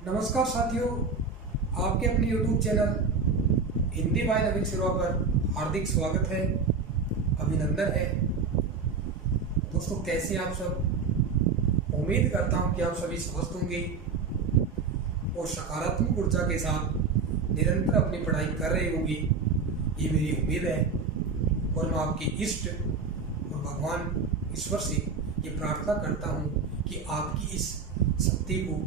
नमस्कार साथियों, आपके अपने YouTube चैनल हिंदी बाय नवीन सिरवा पर हार्दिक स्वागत है, अभिनंदन है। दोस्तों, कैसे आप सब? उम्मीद करता हूं कि आप सभी स्वस्थ होंगे और सकारात्मक ऊर्जा के साथ निरंतर अपनी पढ़ाई कर रहे होंगे, ये मेरी उम्मीद है। और मैं आपके इष्ट और भगवान ईश्वर से ये प्रार्थना करता हूँ कि आपकी इस शक्ति को,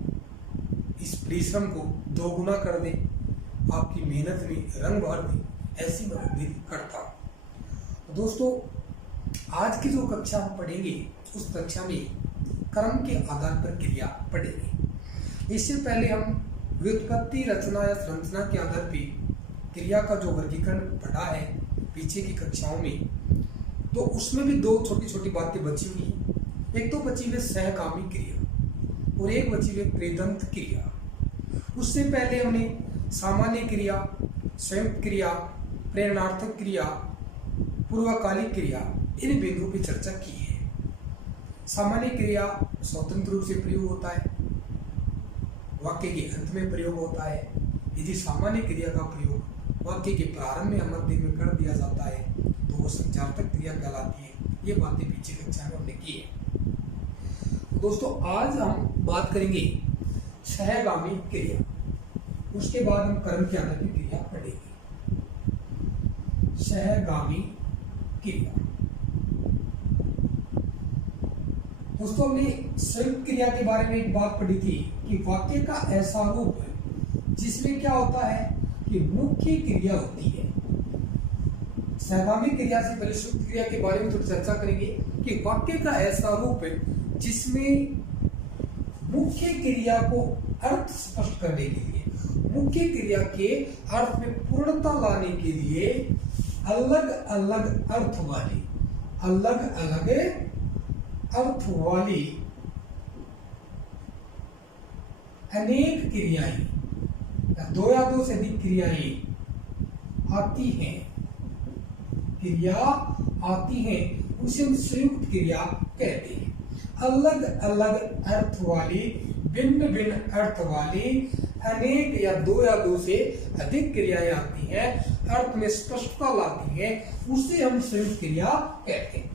इस परिश्रम को दोगुना कर दे, आपकी मेहनत में रंग भर दे, ऐसी मैं उम्मीद करता हूँ। दोस्तों, आज की जो कक्षा हम पढ़ेंगे उस कक्षा में कर्म के आधार पर क्रिया पढ़ेंगे। इससे पहले हम व्युत्पत्ति, रचना या संरचना के आधार पर क्रिया का जो वर्गीकरण पढ़ा है पीछे की कक्षाओं में, तो उसमें भी दो छोटी छोटी बातें बची हुई हैं। एक तो बची हुई सहगामी क्रिया और एक बची हुई कृदंत क्रिया। उससे पहले हमने सामान्य क्रिया, संयुक्त क्रिया, प्रेरणार्थक क्रिया, पूर्वकालिक क्रिया, इन बिंदुओं की चर्चा की है। सामान्य क्रिया स्वतंत्र रूप से प्रयोग होता है, वाक्य के अंत में प्रयोग होता है। यदि सामान्य क्रिया का प्रयोग वाक्य के प्रारंभ में या मध्य में कर दिया जाता है तो वो संचार्थक क्रिया कहलाती है। ये बातें पीछे कक्षा में हमने की है। दोस्तों, आज हम बात करेंगे सहगामी क्रिया, उसके बाद हम कर्म के आधार की क्रिया पढ़ेंगे। सहगामी क्रिया। दोस्तों, हमने संयुक्त क्रिया के बारे में एक बात पढ़ी थी कि वाक्य का ऐसा रूप जिसमें क्या होता है कि मुख्य क्रिया होती है। सहगामी क्रिया से पहले संयुक्त क्रिया के बारे में थोड़ी चर्चा करेंगे कि वाक्य का ऐसा रूप जिसमें मुख्य क्रिया को अर्थ स्पष्ट करने के लिए, मुख्य क्रिया के अर्थ में पूर्णता लाने के लिए अलग अलग अर्थ वाली अनेक क्रियाएं या दो से अधिक क्रियाएं आती हैं, उसे हम संयुक्त क्रिया कहते हैं। अलग अलग अर्थ वाली, भिन्न भिन्न अर्थ वाली अनेक या दो से अधिक क्रियाएं आती हैं, अर्थ में स्पष्टता लाती हैं, उसे हम संयुक्त क्रिया कहते हैं।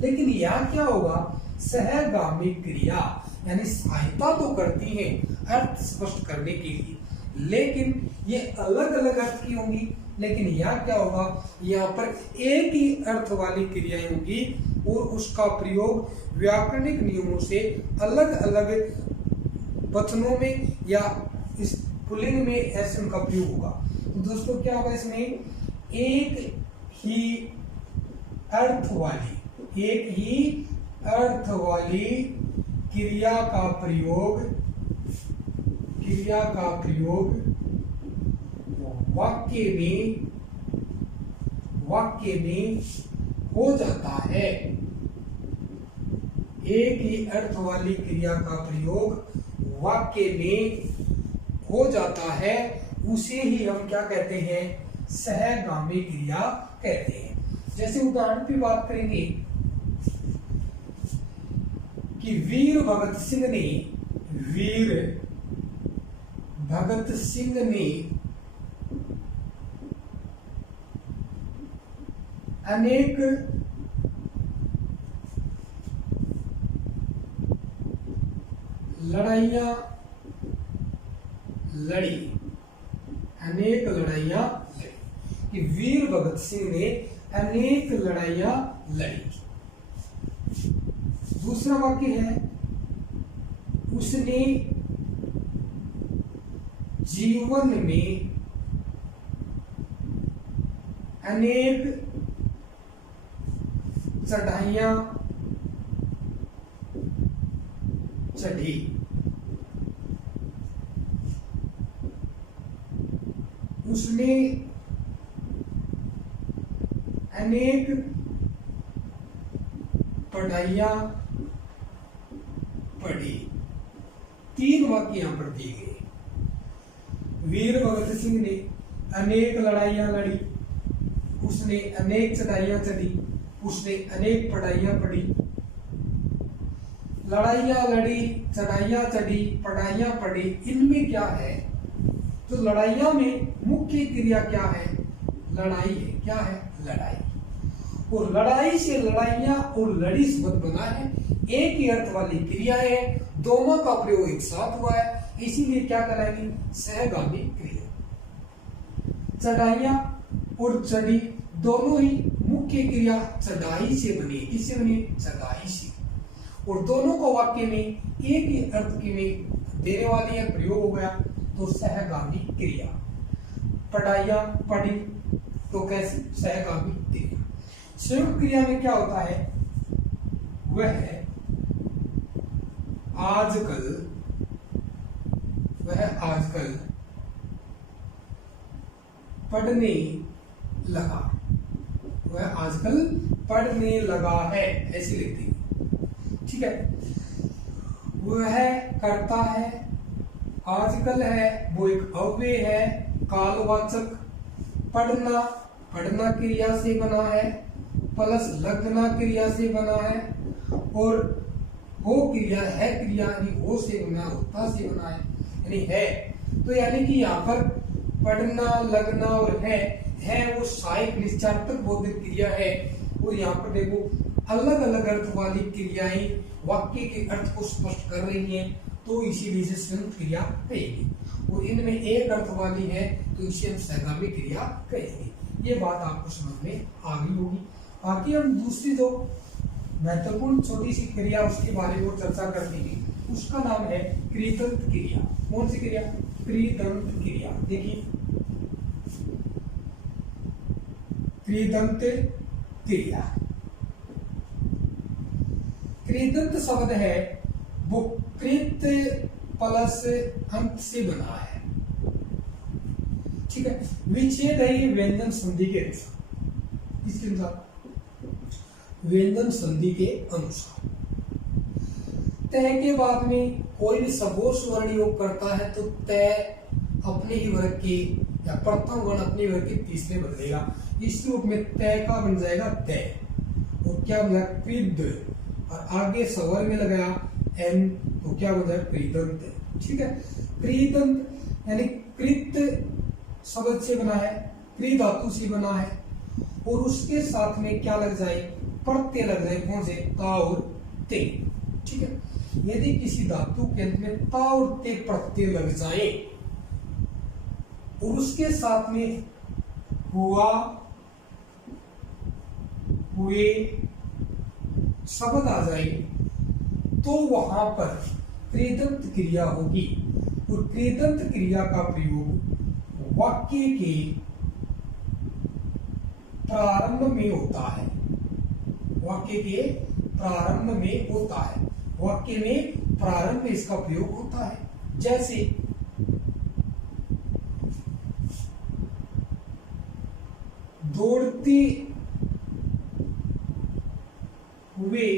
लेकिन यहाँ क्या होगा, सहगामी क्रिया यानी सहायता तो करती है अर्थ स्पष्ट करने के लिए, लेकिन ये अलग अलग अर्थ की होंगी। लेकिन यहाँ क्या होगा, यहाँ पर एक ही अर्थ वाली क्रियाएं होंगी और उसका प्रयोग व्याकरणिक नियमों से अलग अलग वचनों में या इस पुल्लिंग में ऐसे उनका प्रयोग होगा। तो दोस्तों, क्या होगा, इसमें एक ही अर्थ वाली क्रिया का प्रयोग वाक्य में हो जाता है। एक ही अर्थ वाली क्रिया का प्रयोग वाक्य में हो जाता है, उसे ही हम क्या कहते हैं, सहगामी क्रिया कहते हैं। जैसे उदाहरण की बात करेंगे कि वीर भगत सिंह ने अनेक लड़ाइयां लड़ी। कि वीर भगत सिंह ने अनेक लड़ाइयां लड़ी। दूसरा वाक्य है, उसने जीवन में अनेक चढ़ाइयां चढ़ी। उसने अनेक पढ़ाइयां पढ़ी। तीन वाक्य यहां पर दिए गए। वीर भगत सिंह ने अनेक लड़ाइयां लड़ी, उसने अनेक चढ़ाइयां चढ़ी, उसने अनेक पढ़ाइयां पढ़ी। लड़ाइयाँ लड़ी, चढ़ाइयाँ चढ़ी, पढ़ाइयाँ पढ़ी, इनमें क्या है? तो लड़ाइयाँ में मुख्य क्रिया क्या है? लड़ाई है। क्या है? लड़ाई। और लड़ाई से लड़ाइयाँ और लड़ी शब्द बना है, एक ही अर्थ वाली क्रिया है, दोनों का प्रयोग एक साथ हुआ है, इसीलिए क्या कराएंगे? सहगामी क्रिया। चढ़ाइयाँ और चढ़ी दोनों ही मुख्य क्रिया चढ़ाई से बनी। किससे बनी? चढ़ाई से। और दोनों को वाक्य में एक ही अर्थ के में देने वाली है, प्रयोग हो गया, तो सहगामी क्रिया। पढ़ाइयाँ पढ़ी तो कैसे? सहगामी क्रिया। संयुक्त क्रिया में क्या होता है? वह आजकल पढ़ने लगा। वह आजकल पढ़ने लगा है, ऐसी लिखती है। ठीक है। वह करता है, आजकल है वो एक अव्यय है, कालवाचक। पढ़ना, पढ़ना क्रिया से बना है, प्लस लगना क्रिया से बना है, और हो क्रिया है, क्रिया यानी हो से बना, होता से बना है, यानी है। तो यानी कि यहाँ पर पढ़ना, लगना और है वो सहायक निश्चयार्थक बोधक क्रिया है। और यहाँ पर देखो अलग अलग अर्थ वाली क्रियाएं वाक्य के अर्थ को स्पष्ट कर रही हैं, तो इसीलिए से संयुक्त क्रिया कहेगी। और इनमें एक अर्थ वाली है तो इसे हम सहगामी क्रिया कहेंगे। ये बात आपको समझ में आ गई होगी। आगे हम दूसरी जो महत्वपूर्ण छोटी सी क्रिया उसके बारे में चर्चा करते हैं, उसका नाम है कृदंत क्रिया। कौन सी क्रिया? कृदंत क्रिया। देखिए कृदंत क्रिया, कृदंत शब्द है वो कृत प्लस अंत से बना है। ठीक है। विच्छेद है व्यंजन संधि के अनुसार। इसके अनुसार व्यंजन संधि के अनुसार तय के बाद में कोई भी सगोश वर्ण योग करता है तो तय अपने ही वर्ग के या प्रथम वर्ण अपने वर्ग के तीसरे बदलेगा। इस रूप में तय का बन जाएगा तय, और क्या बन जाएगा? कृद, और आगे सवर में लगाया एन तो क्या बन जाएगा? कृदंत। ठीक है। कृदंत यानी कृत शब्द से बना है, कृ धातु से बना है, और उसके साथ में क्या लग जाए? प्रत्यय लग जाए। कौन से? ता और ते। ठीक है। यदि किसी धातु के अंत में ता और ते प्रत्यय लग जाए और उसके साथ में हुआ, हुए शब्द आ जाए तो वहां पर कृदंत क्रिया होगी। और कृदंत क्रिया का प्रयोग वाक्य के प्रारंभ में होता है। वाक्य के प्रारंभ में होता है। वाक्य में प्रारंभ में इसका प्रयोग होता है। जैसे दौड़ते हुए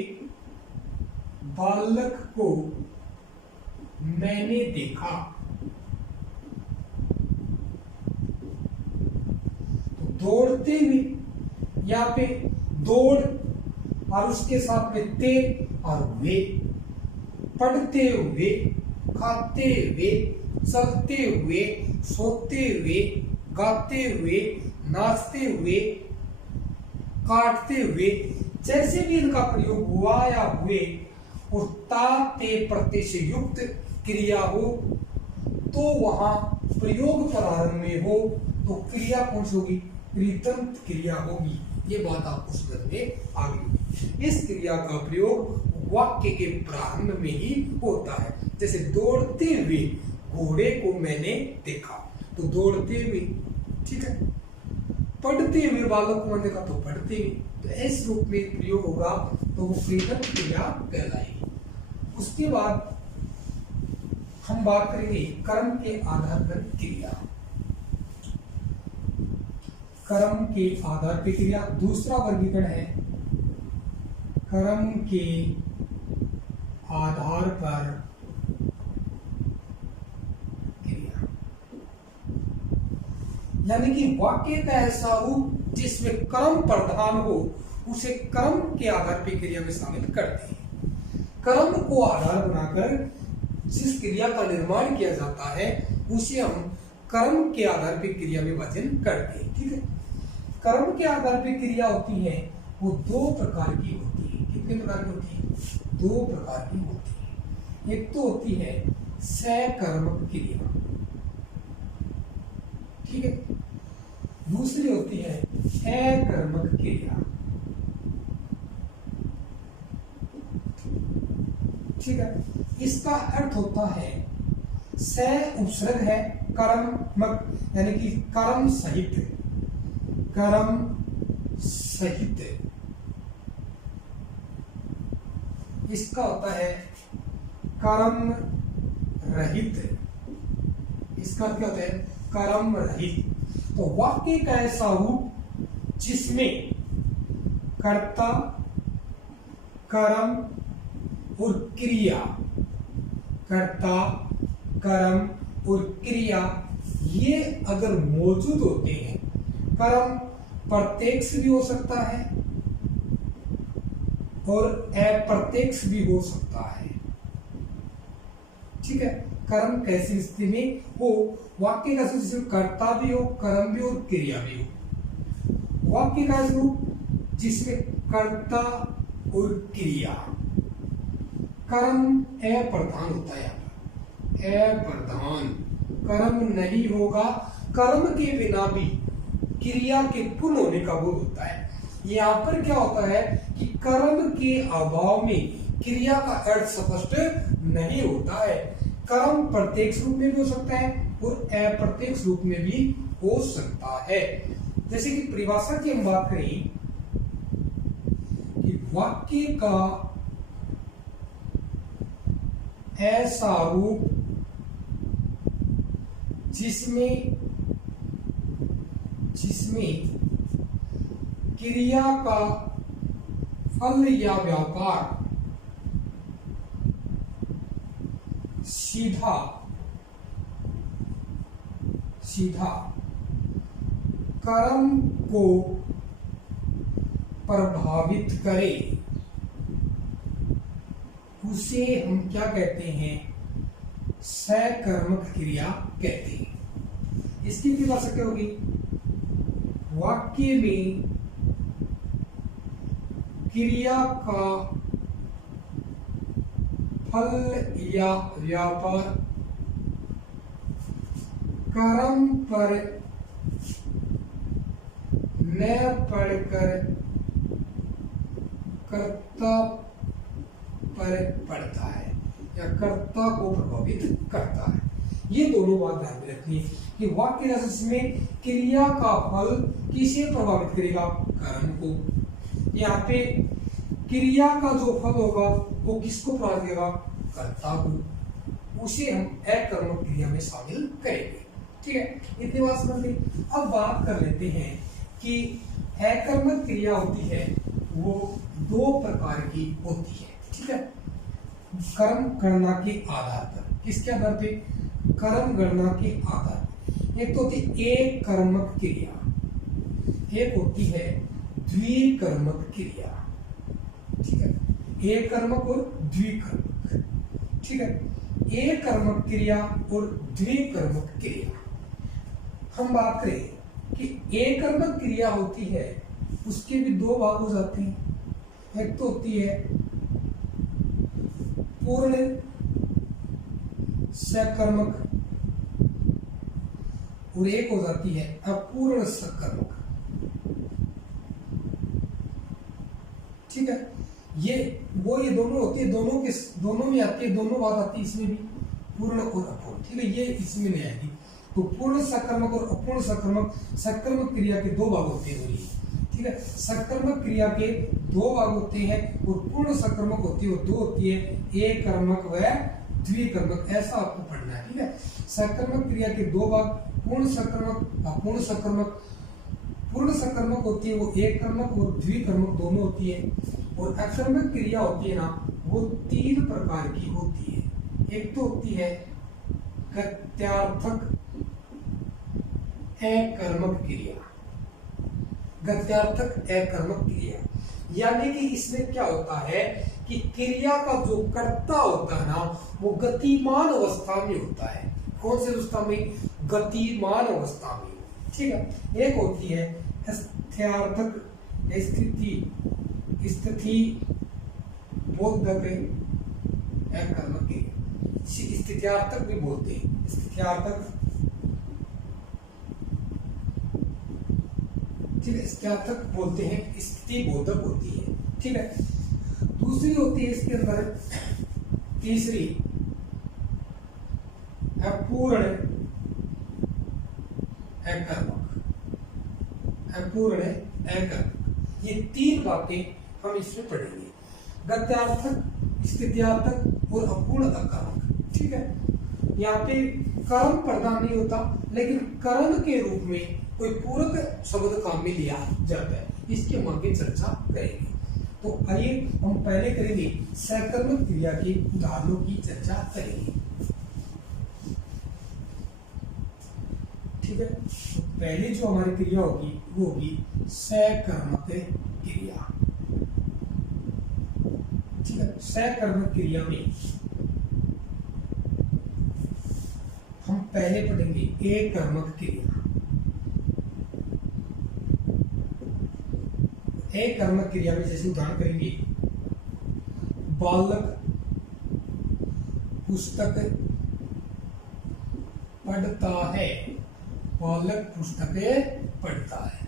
बालक को मैंने देखा। तो दौड़ते हुए, यहाँ पे दौड़ और उसके साथ में ते और वे, पढ़ते हुए, खाते हुए, चलते हुए, सोते हुए, गाते हुए, नाचते हुए, काटते हुए, जैसे भी इनका प्रयोग हुआ या हुए और ता ते प्रत्यय से युक्त क्रिया हो तो वहां प्रयोग प्रारंभ में हो तो क्रिया कौन सी होगी? कृदंत क्रिया होगी। ये बात आपको समझ में आ गई। इस क्रिया का प्रयोग वाक्य के प्रारंभ में ही होता है। जैसे दौड़ते हुए घोड़े को मैंने देखा, तो दौड़ते हुए। ठीक है। पढ़ते हुए बालक को मैंने देखा, तो पढ़ते हुए। तो इस रूप में प्रयोग होगा तो वो कृदंत क्रिया कहलाएगी। उसके बाद हम बात करेंगे कर्म के आधार पर क्रिया। कर्म के आधार पर क्रिया दूसरा वर्गीकरण है कर्म के आधार पर क्रिया, यानी कि वाक्य का ऐसा रूप जिसमें कर्म प्रधान हो उसे कर्म के आधार पर क्रिया में शामिल करते हैं। कर्म को आधार बनाकर जिस क्रिया का निर्माण किया जाता है उसे हम कर्म के आधार पर क्रिया विभाजन करते हैं। ठीक है, कर्म के आधार पर क्रिया होती है वो दो प्रकार की होती है। कितने प्रकार की होती है? दो प्रकार की होती है। एक तो होती है सकर्मक क्रिया, ठीक है, दूसरी होती है अकर्मक क्रिया। ठीक है, इसका अर्थ होता है स उपसर्ग है कर्मक, यानी कि कर्म सहित, कर्म सहित। इसका होता है कर्म रहित। इसका क्या होता है? कर्म रहित। तो वाक्य का ऐसा रूप जिसमें कर्ता, कर्म और क्रिया, कर्ता, कर्म और क्रिया ये अगर मौजूद होते हैं, कर्म प्रत्यक्ष भी हो सकता है और अप्रत्यक्ष भी हो सकता है। ठीक है, कर्म कैसी स्थिति में हो? वाक्य का जिसमें कर्ता भी हो, कर्म भी हो और क्रिया भी हो। वाक्य का रूप जिसमें कर्ता और क्रिया, कर्म अप्रधान होता है, अप्रधान, कर्म नहीं होगा, कर्म के बिना भी क्रिया के पूर्ण होने का बोध होता है। यहाँ पर क्या होता है कि कर्म के अभाव में क्रिया का अर्थ स्पष्ट नहीं होता है। कर्म प्रत्यक्ष रूप में भी हो सकता है और अप्रत्यक्ष रूप में भी हो सकता है। जैसे कि परिभाषा की हम बात करें कि वाक्य का ऐसा रूप जिसमें क्रिया का फल या व्यापार सीधा कर्म को प्रभावित करे, उसे हम क्या कहते हैं? सकर्मक क्रिया कहते हैं। इसकी परिभाषा क्या होगी? वाक्य में क्रिया का फल या व्यापार कर्म पर न पड़कर कर्ता पर पड़ता है या कर्ता को प्रभावित करता है। ये दोनों बात ध्यान में रखनी है कि वाक्य में क्रिया का फल किसे प्रभावित करेगा? कर्म को। यहाँ पे क्रिया का जो फल होगा वो किसको प्रभावित करेगा? कर्ता को। उसे हम अकर्मक क्रिया में शामिल करेंगे। ठीक है, इतनी बात समझ ली। अब बात कर लेते हैं कि अकर्मक क्रिया होती है वो दो प्रकार की होती है। ठीक है, कर्म गणना के आधार पर। किसके आधार पे? कर्म गणना के आधार पर। एक तो होती है एक कर्मक क्रिया, एक होती है द्विकर्मक क्रिया। ठीक है, एक कर्मक और द्विकर्मक। ठीक है, एक कर्मक क्रिया और द्विकर्मक क्रिया। हम बात करें कि एक कर्मक क्रिया होती है उसके भी दो भाग हो जाते हैं। एक तो होती है पूर्ण सकर्मक और एक हो जाती है अपूर्ण सकर्मक। ठीक है, ये दोनों होती है, दोनों में आती है, दोनों बात आती है इसमें भी, पूर्ण और अपूर्ण। ठीक है, ये इसमें नहीं आएगी। तो पूर्ण सकर्मक और अपूर्ण सकर्मक, सकर्मक क्रिया के दो भाग होते हैं। ठीक है, सकर्मक क्रिया के दो भाग होते हैं और पूर्ण सकर्मक होती है वो दो होती है, एक कर्मक व द्विकर्मक। ऐसा आपको पढ़ना है। ठीक है, सकर्मक क्रिया के दो भाग, पूर्ण सकर्मक, अपूर्ण सकर्मक। पूर्ण सकर्मक होती है वो एक कर्मक और द्विकर्मक दोनों होती है। और अकर्मक क्रिया होती है ना, वो तीन प्रकार की होती है। एक तो होती है गत्यार्थक अकर्मक क्रिया। गत्यार्थक अकर्मक क्रिया। यानी कि इसमें क्या होता है कि क्रिया का जो कर्ता होता है ना, वो गतिमान अवस्था में होता है। कौन सी अवस्था में? गतिमान अवस्था में। ठीक है। एक होती है स्थित्यर्थक स्थिति बोधक अकर्मक क्रिया। स्थित्यार्थक भी बोलते हैं, स्थित्यार्थक। ठीक है, स्थित्यार्थक बोलते हैं, स्थिति बोधक होती है। ठीक है। दूसरी होती है इसके अंदर, तीसरी अपूर्ण अकर्मक। अपूर्ण अकर्मक, ये तीन बातें हम इसमें पढ़ेंगे, गत्यार्थक, स्थित्यार्थक और अपूर्ण अकर्मक। ठीक है। यहाँ पे कर्म प्रदान नहीं होता, लेकिन कर्म के रूप में कोई पूरक शब्द काम में लिया जाता है, इसके हम आगे चर्चा करेंगे। तो आइए हम पहले करेंगे सकर्मक क्रिया के उदाहरणों की चर्चा करेंगे। ठीक है। तो पहले जो हमारी क्रिया होगी वो होगी सकर्मक क्रिया। ठीक है। सकर्मक क्रिया में हम पहले पढ़ेंगे एकर्मक क्रिया। एकर्मक क्रिया में जैसे उदाहरण करेंगे, बालक पुस्तक पढ़ता है। बालक पुस्तकें पढ़ता है।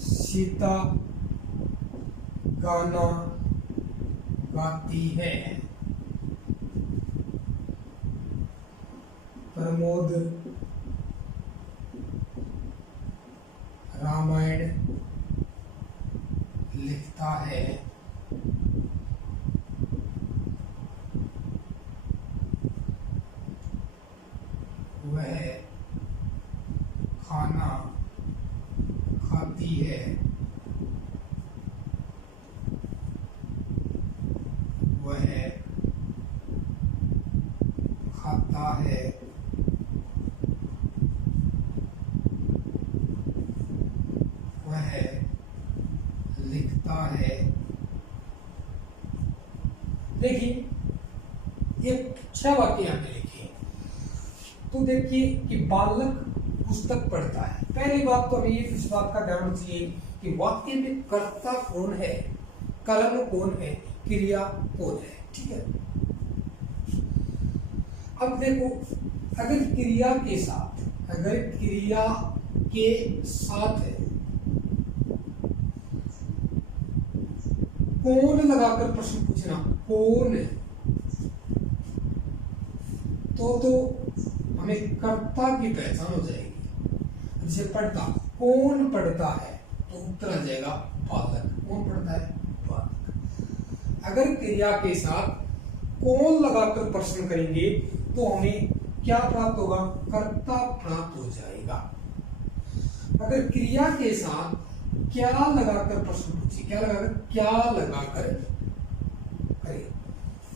सीता गाना गाती है। प्रमोद रामायण लिखता है। वह खाना खाती है। वह खाता है। वह लिखता है। देखिए, ये 6 वाक्य यहाँ पे लिखे हैं। तो देखिए कि बालक पुस्तक पढ़ता है। पहली बात तो हमें इस बात का ध्यान चाहिए कि वाक्य में कर्ता कौन है, कर्म कौन है, क्रिया कौन है। ठीक है। अब देखो, अगर क्रिया के साथ है कौन लगाकर प्रश्न पूछना, कौन, तो हमें कर्ता की पहचान हो जाएगी। जैसे पढ़ता, कौन पढ़ता है, तो उत्तर आ जाएगा बालक। कौन पढ़ता है? बालक। अगर क्रिया के साथ कौन लगाकर प्रश्न करेंगे तो हमें क्या प्राप्त होगा? कर्ता प्राप्त हो जाएगा। अगर क्रिया के साथ क्या लगाकर प्रश्न पूछे, क्या लगाकर करे,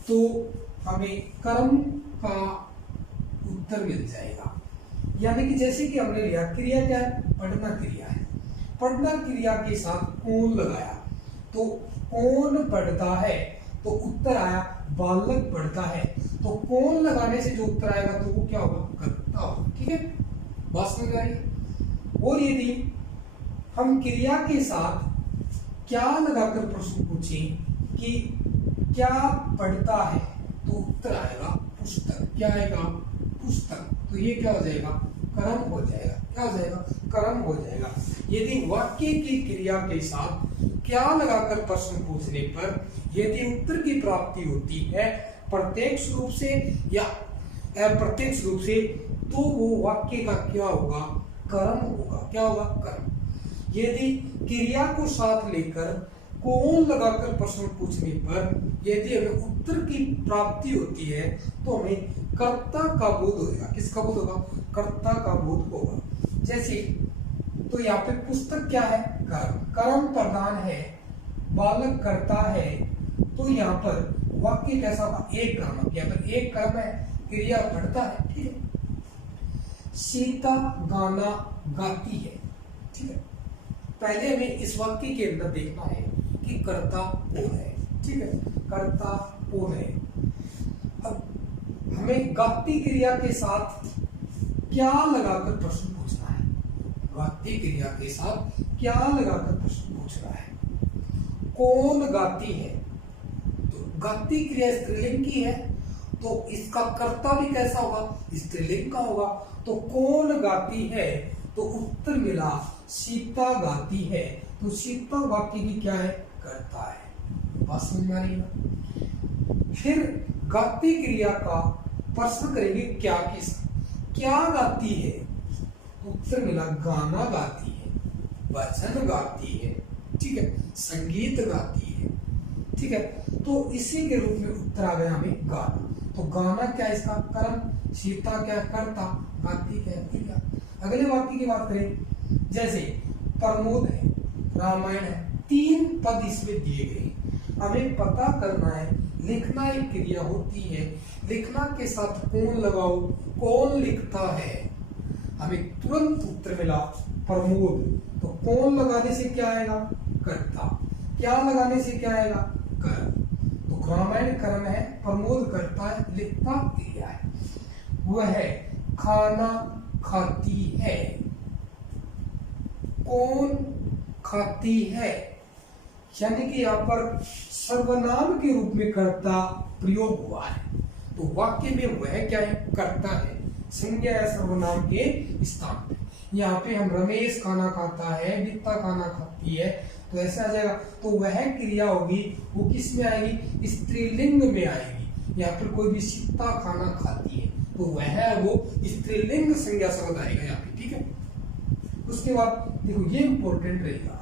तो हमें कर्म का उत्तर मिल जाएगा। यानी कि जैसे कि हमने लिया, क्रिया क्या है? पढ़ना क्रिया है। पढ़ना क्रिया के साथ कौन लगाया, तो कौन पढ़ता है, तो उत्तर आया बालक पढ़ता है। तो कौन लगाने से जो उत्तर आएगा तो वो क्या होगा? कर्ता होगा। ठीक है, बात समझ आई। और यदि हम क्रिया के साथ क्या लगाकर प्रश्न पूछें कि क्या पढ़ता है, तो उत्तर आएगा पुस्तक। क्या आएगा? पुस्तक। तो ये क्या हो जाएगा? कर्म हो जाएगा। क्या हो जाएगा? कर्म हो जाएगा। यदि वाक्य की क्रिया के साथ क्या लगाकर प्रश्न पूछने पर यदि उत्तर की प्राप्ति होती है प्रत्यक्ष रूप से या अप्रत्यक्ष रूप से, तो वो वाक्य का क्या होगा? कर्म होगा। क्या होगा? कर्म। यदि क्रिया को साथ लेकर कौन लगाकर प्रश्न पूछने पर यदि हमें उत्तर की प्राप्ति होती है तो हमें कर्ता का बोध होगा। किसका बोध होगा? कर्ता का बोध होगा। जैसे तो यहाँ पे पुस्तक क्या है? कर्म। कर्म प्रधान है, बालक करता है, तो यहाँ पर वाक्य कैसा होगा? एक कर्म। यहाँ पर एक कर्म है, क्रिया पढ़ता है। ठीक है। सीता गाना गाती है। ठीक है, पहले हमें इस वाक्य के अंदर देखना है कि कर्ता कौन है। ठीक है, कर्ता कौन है। अब हमें गाती क्रिया के साथ क्या लगाकर प्रश्न पूछना है। गाती क्रिया के साथ क्या लगाकर प्रश्न पूछना है। कौन गाती है, तो गाती क्रिया स्त्रीलिंग की है, तो इसका कर्ता भी कैसा होगा, स्त्रीलिंग का होगा। तो कौन गाती है, तो उत्तर मिला सीता गाती है। तो सीता वाक्य की क्या है, कर्ता है। बात समझ में आ रही है। फिर गाती क्रिया का प्रश्न करेंगे क्या किस, क्या गाती है, तो उत्तर मिला गाना गाती है, भजन गाती है। ठीक है, संगीत गाती है। ठीक है, तो इसी के रूप में उत्तर आ गया हमें गाना। तो गाना क्या है, इसका कर्म, सीता क्या कर्ता, गाती क्या क्रिया। अगले वाक्य की बात करें, जैसे प्रमोद है, रामायण है, 3 पद इसमें दिए गए। हमें पता करना है, लिखना एक क्रिया होती है, लिखना के साथ कौन लगाओ, कौन लिखता है। हमें तुरंत उत्तर मिला प्रमोद। तो कौन लगाने से क्या आएगा, कर्ता। क्या लगाने से क्या आएगा, कर्म। तो रामायण कर्म है, प्रमोद कर्ता है, लिखता क्रिया है। वह है खाना खाती है, कौन खाती है, यानी कि यहाँ पर सर्वनाम के रूप में कर्ता प्रयोग हुआ है। तो वाक्य में वह क्या है, कर्ता है, संज्ञा है सर्वनाम के स्थान पे। यहाँ पे हम रमेश खाना खाता है, वित्ता खाना खाती है, तो ऐसे आ जाएगा। तो वह क्रिया होगी, वो किस में आएगी, स्त्रीलिंग में आएगी। यहाँ पर कोई भी सीता खाना खाती है, तो वह वो स्त्रीलिंग संज्ञा शब्द आएगा यहाँ पे। ठीक है, उसके बाद देखो ये इंपॉर्टेंट रहेगा,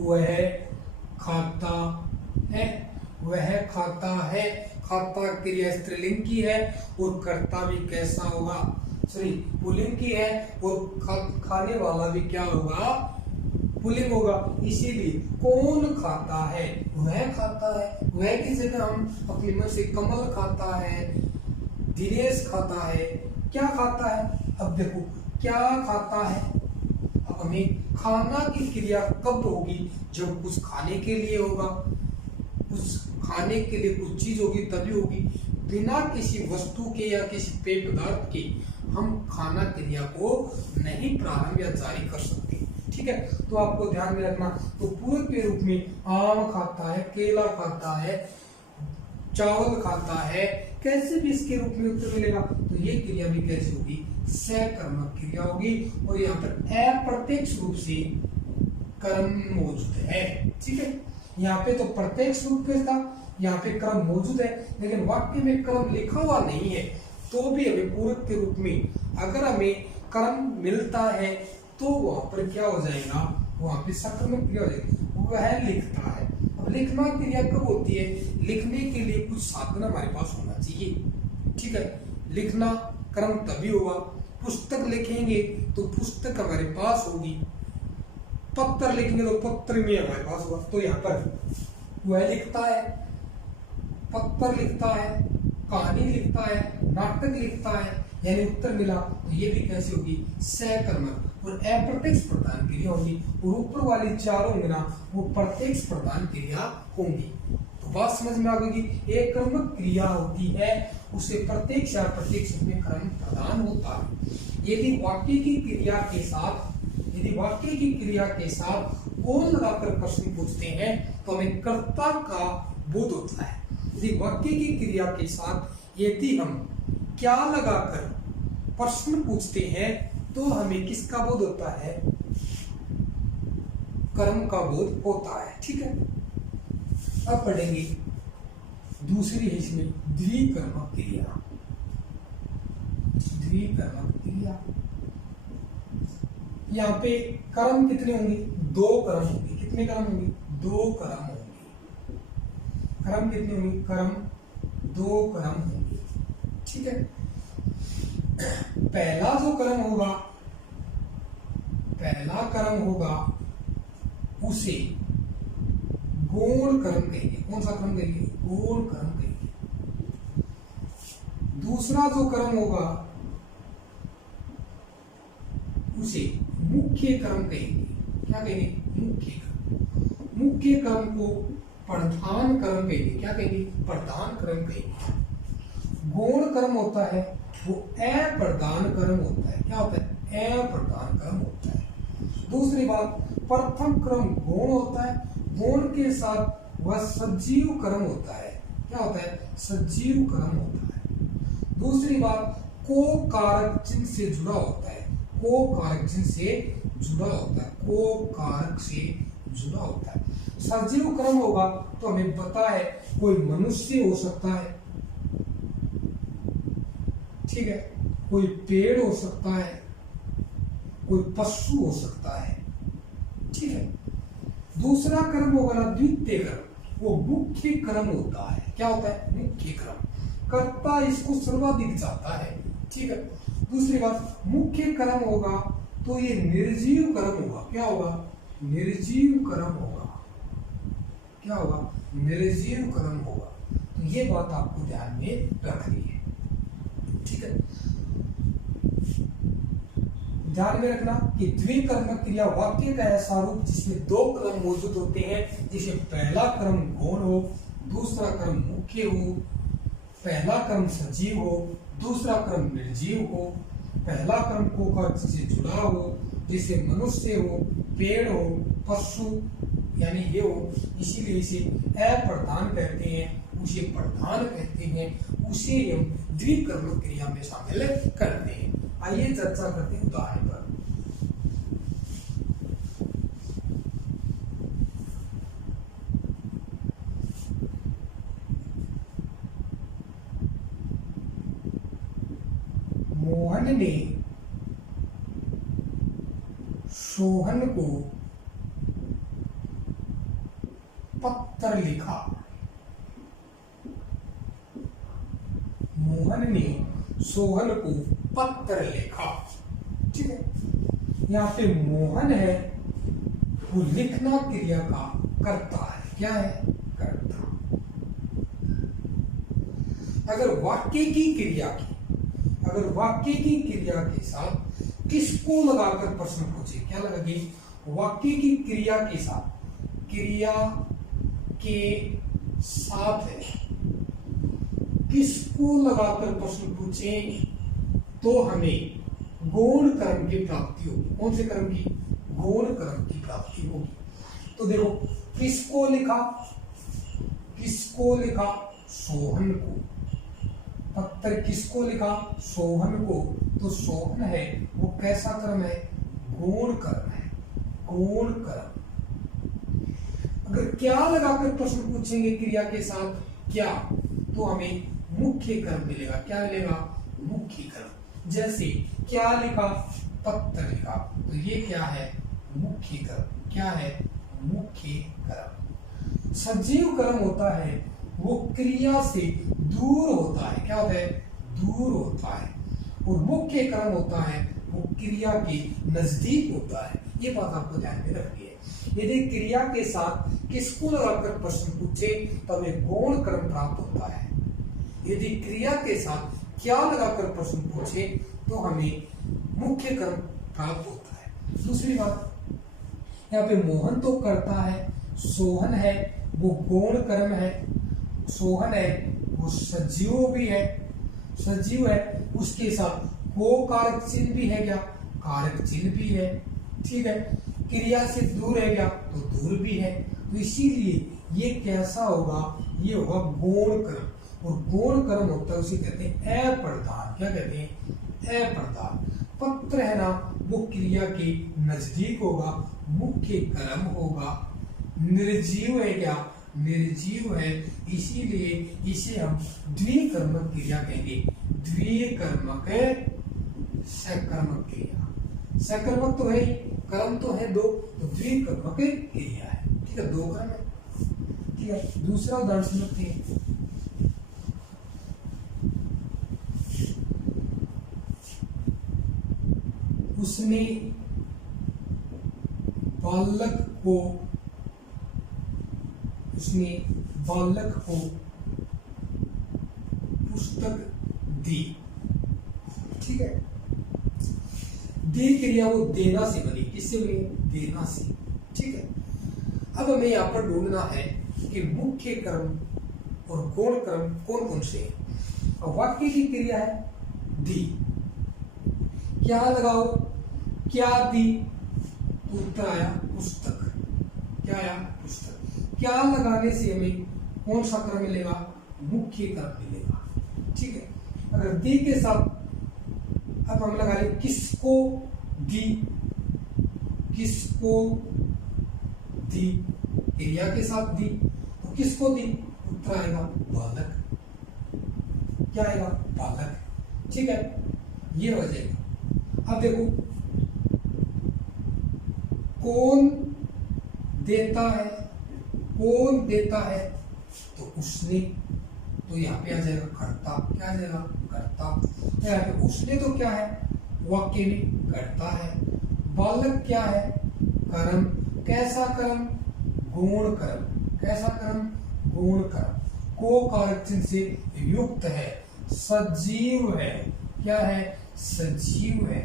वह खाता है, वह खाता है। खाता क्रिया स्त्रीलिंग की है और कर्ता भी कैसा होगा, सॉरी पुल्लिंग की है, और खाने वाला भी क्या होगा, पुल्लिंग होगा। इसीलिए कौन खाता है, वह खाता है। वह की जगह हम अपने मन से कमल खाता है, दिनेश खाता है, क्या खाता है। अब देखो क्या खाता है, अब हमें खाना की क्रिया कब होगी, जब कुछ खाने के लिए होगा, कुछ खाने के लिए कुछ चीज होगी तभी होगी। बिना किसी वस्तु के या किसी पेय पदार्थ के हम खाना क्रिया को नहीं प्रारंभ या जारी कर सकते। ठीक है, तो आपको ध्यान में रखना। तो पूरक के रूप में आम खाता है, केला खाता है, चावल खाता है, कैसे भी इसके रूप में उत्तर मिलेगा। तो ये क्रिया भी कैसे होगी, सकर्मक क्रिया होगी। और यहाँ पर अप्रत्यक्ष रूप से कर्म मौजूद है। ठीक है, यहाँ पे तो प्रत्यक्ष रूप से था, यहाँ पे क्रम मौजूद है, लेकिन वाक्य में क्रम लिखा हुआ नहीं है। तो भी हमें पूरक के रूप में अगर हमें क्रम मिलता है तो वहां पर क्या हो जाएगा, वहां पे सकर्मक क्रिया हो जाएगी, वह लिखता है। अब लिखना क्रिया कब होती है, लिखने के लिए कुछ साधन हमारे पास होना चाहिए। ठीक है, लिखना क्रम तभी होगा, पुस्तक लिखेंगे तो पुस्तक हमारे पास होगी, पत्र लिखेंगे तो पत्र में हमारे पास होगा। तो यहाँ पर वह लिखता है, पत्र लिखता है, कहानी लिखता है, नाटक लिखता है, यानी उत्तर मिला। तो ये भी कैसे होगी, सकर्मक और अप्रत्यक्ष प्रधान क्रिया होगी। और ऊपर वाली चारों होंगे ना, वो प्रत्यक्ष प्रधान क्रिया होंगी। तो बात समझ में आ गई, एक कर्मक क्रिया होती है, उसे प्रत्यक्ष या प्रत्यक्ष में कर्म प्रदान होता है। यदि वाक्य की क्रिया के साथ कौन लगाकर प्रश्न पूछते हैं तो हमें कर्ता का बोध होता है। यदि वाक्य की क्रिया के साथ यदि हम क्या लगाकर प्रश्न पूछते हैं तो हमें किसका बोध होता है, कर्म का बोध होता है। ठीक है, अब पढ़ेंगे दूसरी है इसमें द्विकर्मक क्रिया। द्विकर्मक क्रिया, यहाँ पे कर्म कितने होंगे, 2 कर्म होंगे। कितने कर्म होंगे, 2 कर्म होंगे। कर्म कितने होंगे, कर्म 2 कर्म होंगे। ठीक है, पहला जो कर्म होगा, पहला कर्म होगा उसे गौण कर्म कहेंगे। कौन सा कर्म कहेंगे, गौण कर्म कहेंगे। दूसरा जो कर्म होगा उसे मुख्य कर्म कहेंगे। क्या कहेंगे? मुख्य कर्म। मुख्य कर्म को प्रधान कर्म कहेंगे। क्या कहेंगे? प्रधान कर्म कहेंगे। गौण कर्म होता है वो अप्रधान कर्म होता है। क्या होता है? अप्रधान कर्म होता है। दूसरी बात, प्रथम क्रम गौण होता है, गौण के साथ वह सजीव कर्म होता है। क्या होता है? सजीव कर्म होता है। दूसरी बात, को कारक चिन्ह से जुड़ा होता है। को कारक चिन्ह से जुड़ा होता है। को कारक से जुड़ा होता है। सजीव कर्म होगा तो हमें पता है कोई मनुष्य हो सकता है, ठीक है, कोई पेड़ हो सकता है, कोई पशु हो सकता है, ठीक है। दूसरा कर्म होगा ना द्वितीय कर्म, वो मुख्य कर्म होता है। क्या होता है? मुख्य कर्म। कर्ता इसको सर्वाधिक चाहता है, ठीक है। दूसरी बात, मुख्य कर्म होगा तो ये निर्जीव कर्म होगा। क्या होगा? निर्जीव कर्म होगा। क्या होगा? निर्जीव कर्म होगा। तो ये बात आपको ध्यान में रखनी है, ठीक है। ध्यान में रखना कि द्विकर्मक क्रिया वाक्य का ऐसा रूप जिसमें दो क्रम मौजूद होते हैं, जिसे पहला क्रम गौण हो, दूसरा क्रम मुख्य हो, पहला क्रम सजीव हो, दूसरा क्रम निर्जीव हो, पहला क्रम को से जुड़ा हो, जैसे मनुष्य हो, पेड़ हो, पशु यानी ये हो, इसीलिए इसे अप्रधान कहते हैं, उसे प्रधान कहते हैं, उसे हम द्विकर्मक क्रिया में शामिल करते हैं। आइए चर्चा करते हैं उदाहरण पर। मोहन ने सोहन को पत्र लिखा। मोहन ने सोहन को पत्र लिखा, ठीक है। यहाँ पे मोहन है वो लिखना क्रिया का करता है। क्या है? करता। अगर वाक्य की क्रिया के साथ किसको लगाकर प्रश्न पूछे, क्या लगेगी? वाक्य की क्रिया के साथ है किसको लगाकर प्रश्न पूछे तो हमें गौण कर्म की प्राप्ति होगी। कौन से कर्म की? गौण कर्म की प्राप्ति होगी। तो देखो, किसको लिखा? सोहन को। पत्र किसको लिखा? सोहन को। तो सोहन है वो कैसा कर्म है? गौण कर्म है। गौण कर्म। अगर क्या लगाकर प्रश्न पूछेंगे क्रिया के साथ क्या, तो हमें मुख्य कर्म मिलेगा। क्या मिलेगा? मुख्य कर्म। जैसे क्या लिखा? पत्र लिखा, तो ये क्या है? मुख्य कर्म। क्या है? मुख्य कर्म। सजीव कर्म होता है वो क्रिया से दूर होता है। क्या होता है? दूर होता है। और मुख्य कर्म होता है वो क्रिया के नजदीक होता है। ये बात आपको ध्यान में रखनी है। यदि क्रिया के साथ किसको लगाकर प्रश्न पूछे तो हमें गौण कर्म प्राप्त होता है। यदि क्रिया के साथ क्या लगाकर प्रश्न पूछे तो हमें मुख्य कर्म प्राप्त होता है। दूसरी बात, यहाँ पे मोहन तो करता है, सोहन है वो गौण कर्म है, सोहन है वो सजीव भी है, सजीव है, उसके साथ को कारक चिन्ह भी है। क्या? कारक चिन्ह भी है, ठीक है। क्रिया से दूर है क्या? तो दूर भी है। तो इसीलिए ये कैसा होगा? ये होगा गौण कर्म। और गौण कर्म होता है उसे कहते हैं अप्रधान। क्या कहते हैं? अप्रधान। पत्र है ना वो क्रिया के नजदीक होगा, मुख्य कर्म होगा। निर्जीव है क्या? निर्जीव है, इसीलिए इसे हम द्विकर्मक क्रिया कहेंगे। द्विकर्मक है, सकर्मक क्रिया। सकर्मक तो है, कर्म तो है दो, तो द्विकर्मक क्रिया है, ठीक है। दो कर्म है, ठीक है। दूसरा उदाहरण समझते हैं। उसने बालक को पुस्तक दी, ठीक है। दी क्रिया वो देना से बनी, किससे बनी? देना से। ठीक है, अब हमें यहाँ पर ढूंढना है कि मुख्य कर्म और गौण कर्म कौन कौन से हैं। अब वाक्य की क्रिया है दी, क्या लगाओ? क्या दी? उत्तर आया पुस्तक। क्या आया? पुस्तक। क्या लगाने से हमें कौन सा कर्म मिलेगा? मुख्य कर्म मिलेगा। ठीक है, अगर दी के साथ अब हम लगा रहे किसको दी, किसको दी, क्रिया के साथ दी, तो किसको दी? उत्तर आएगा बालक। क्या आएगा? बालक। ठीक है, ये हो जाएगा। अब देखो कौन देता है, कौन देता है? तो उसने, तो यहाँ पे आ जाएगा कर्ता। क्या आ जाएगा? कर्ता। यहाँ पे उसने तो क्या है? वाक्य में कर्ता है। बालक क्या है? कर्म। कैसा कर्म? गौण कर्म। कैसा कर्म? गौण कर्म। को कारक चिन्ह से युक्त है, सजीव है। क्या है? सजीव है।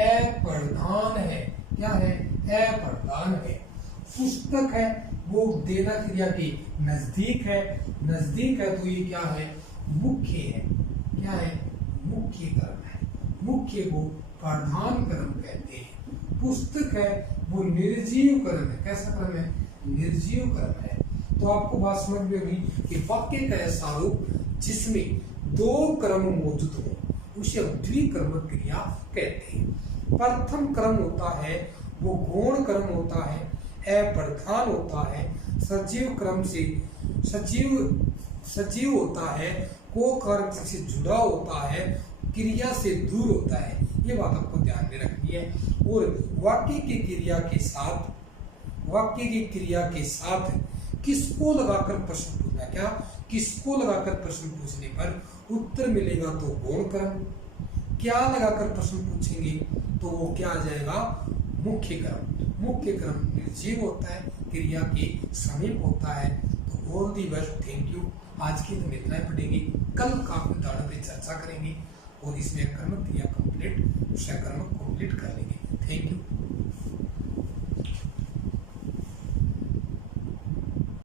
अप्रधान है। क्या है? अप्रधान है। पुस्तक है, वो देना क्रिया के नजदीक है। नजदीक है तो ये क्या है? मुख्य है। क्या है? मुख्य कर्म है। मुख्य को प्रधान कर्म कहते हैं। पुस्तक है वो निर्जीव कर्म है। कैसा कर्म है? निर्जीव कर्म है। तो आपको बात समझ में होगी कि वाक्य का ऐसा रूप जिसमें दो कर्म मौजूद हो उसे हम द्विकर्मक क्रिया कहते हैं। प्रथम कर्म होता है वो गौण कर्म होता है, अप्रधान होता है, सजीव क्रम से सजीव होता है, को कारक से जुड़ा होता है, क्रिया से दूर होता है। ये बात आपको ध्यान में रखनी है। और वाक्य की क्रिया के साथ किसको लगाकर प्रश्न पूछना। क्या? किसको लगाकर प्रश्न पूछने पर उत्तर मिलेगा तो गौण कर्म। क्या लगाकर प्रश्न पूछेंगे तो वो क्या आ जाएगा? मुख्य कर्म। मुख्य कर्म निर्जीव होता है, क्रिया के समीप होता है। तो all the best, thank you. आज की हम इतना ही पढ़ेंगे, कल काफी उदाहरण पे चर्चा करेंगे और इसमें कर्म क्रिया कंप्लीट, सकर्मक कंप्लीट कर लेंगे। Thank you.